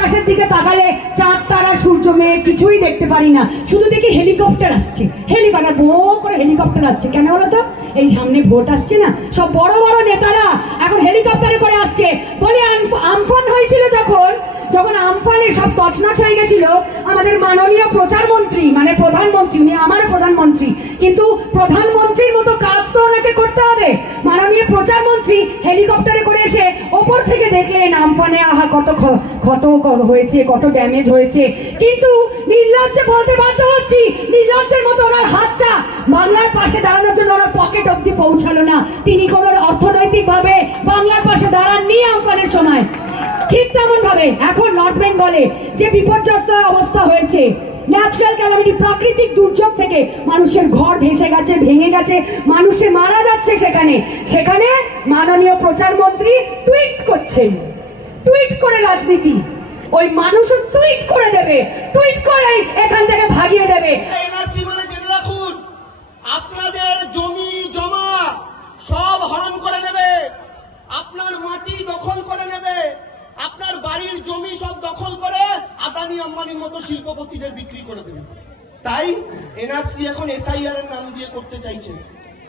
আকাশের দিকে তাকালে চাঁদ, তারা, সূর্য মেয়ে কিছুই দেখতে পারি না। শুধু দেখি হেলিকপ্টার আসছে। হেলিকপ্টার বো করে হেলিকপ্টার আসছে। কেন বলো তো? এই সামনে ভোট আসছে না? সব বড় বড় নেতারা এখন হেলিকপ্টারে করে আসছে। বলে আমফ- আমফান হয়েছিল যখন যখন আমফানে সব তছনছ হয়ে গেছিল, আমাদের মাননীয় প্রচারমন্ত্রী মানে প্রধানমন্ত্রী, উনি আমার প্রধানমন্ত্রী, কিন্তু প্রধানমন্ত্রীর মতো কাজ তো ওনাকে করতে হবে মাননীয় প্রচারমন্ত্রী হেলিকপ্টারে করে এসে ওপর থেকে দেখলেন আমফানে, আহা, কত ক্ষ- ক্ষত হয়েছে, কত ড্যামেজ হয়েছে। কিন্তু নির্লজ্জে বলতে বাধ্য হচ্ছি, নির্লজ্জের মতো ওনার হাতটা বাংলার পাশে দাঁড়ানোর জন্য ওনার পকেট অব্দি পৌঁছালো না। তিনি কোনো অর্থনৈতিক ভাবে বাংলার পাশে দাঁড়াননি আমফানের সময়। ঠিক তেমন ভাবে এখন নর্থ বেঙ্গলে যে বিপর্যস্ত অবস্থা হয়েছে ন্যাচারাল ক্যালামিটি প্রাকৃতিক দুর্যোগ থেকে মানুষের ঘর ভেসে গেছে, ভেঙে গেছে, মানুষে মারা যাচ্ছে সেখানে। সেখানে মাননীয় প্রচারমন্ত্রী টুইট করছেন। টুইট করে রাজনীতি। ওই মানুষও টুইট করে দেবে। টুইট করে এখান থেকে ভাগিয়ে দেবে। এনআরসি মানে জেনে রাখুন, আপনাদের জমি জমা সব হরণ করে নেবে। আপনার মাটি দখল করে নেবে। আপনার বাড়ির জমি সব দখল করে আদানি আম্বানির মতো শিল্পপতিদের বিক্রি করে দেবে। তাই এনআরসি এখন এসআইআর এর নাম দিয়ে করতে চাইছে।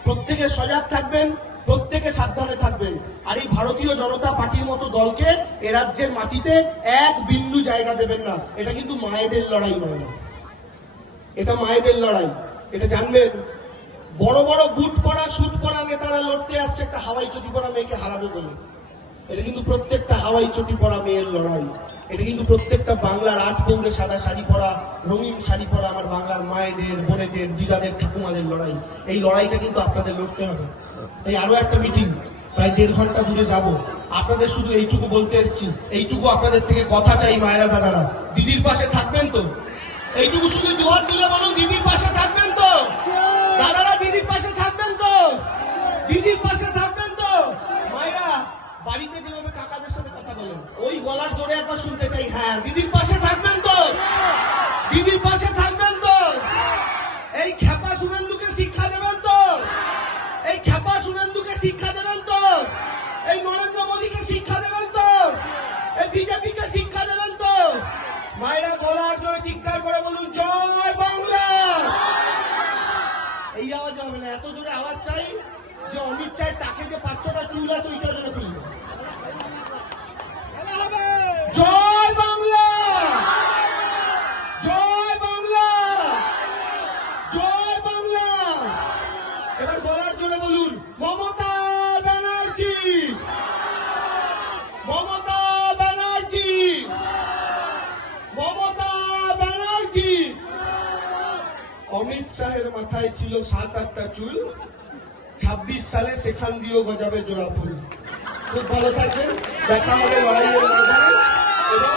প্রত্যেকে সজাগ থাকবেন, প্রত্যেকে সাবধানে থাকবেন। আর এই ভারতীয় জনতা পার্টির মতো দলকে এ রাজ্যের মাটিতে এক বিন্দু জায়গা দেবেন না। এটা কিন্তু মায়েদের লড়াই নয়। না এটা মায়েদের লড়াই। এটা জানবেন? বড় বড় বুট পরা সুট পরা নেতারা লড়তে আসছে একটা হাওয়াই চটি পরা মেয়েকে হারাবে বলে। এটা কিন্তু প্রত্যেকটা হাওয়াই চটি পরা মেয়ের লড়াই। এটা কিন্তু প্রত্যেকটা বাংলার আট পৌরে সাদা শাড়ি পরা, রঙিন শাড়ি পরা আমার বাংলার মায়েদের, বোনেদের, দিদাদের, ঠাকুমাদের লড়াই। এই লড়াইটা কিন্তু আপনাদের লড়তে হবে। এই আরও একটা মিটিং প্রায় দেড় ঘণ্টা দূরে যাব। আপনাদের শুধু এইটুকু বলতে এসেছি। এইটুকু আপনাদের থেকে কথা চাই মায়েরা, দাদারা। দিদির পাশে থাকবেন তো? এইটুকু শুধু দুহাত দিলে বলুন, দিদির পাশে থাকবেন তো? গলার জোরে একবার শুনতে চাই। হ্যাঁ দিদির পাশে থাকবেন তো? দিদির পাশে থাকবেন তো? এই খেপা শুভেন্দুকে শিক্ষা দেবেন তো? এই খেপা শুভেন্দুকে শিক্ষা দেবেন তো? এই নরেন্দ্র মোদীকে শিক্ষা দেবেন তো? এই বিজেপিকে শিক্ষা দেবেন তো? মায়েরা গলার জোরে চিৎকার করে বলুন, জয় বাংলা! এই আওয়াজ হবে না, এত জোরে আওয়াজ চাই যে অমিত শাহের তাকে যে পাঁচশোটা চুল আছে ওইটা জোরে খুলবে জয় বাংলা জয় বাংলা জয় বাংলা এবার গলার জোরে বলুন মমতা ব্যানার্জি মমতা ব্যানার্জি মমতা ব্যানার্জি অমিত শাহের মাথায় ছিল সাত আটটা চুল। ছাব্বিশ সালে সেখান দিয়েও গজাবে জোড়া ফুল। খুব ভালো থাকবেন দেখা হবে লড়াইয়ের এবং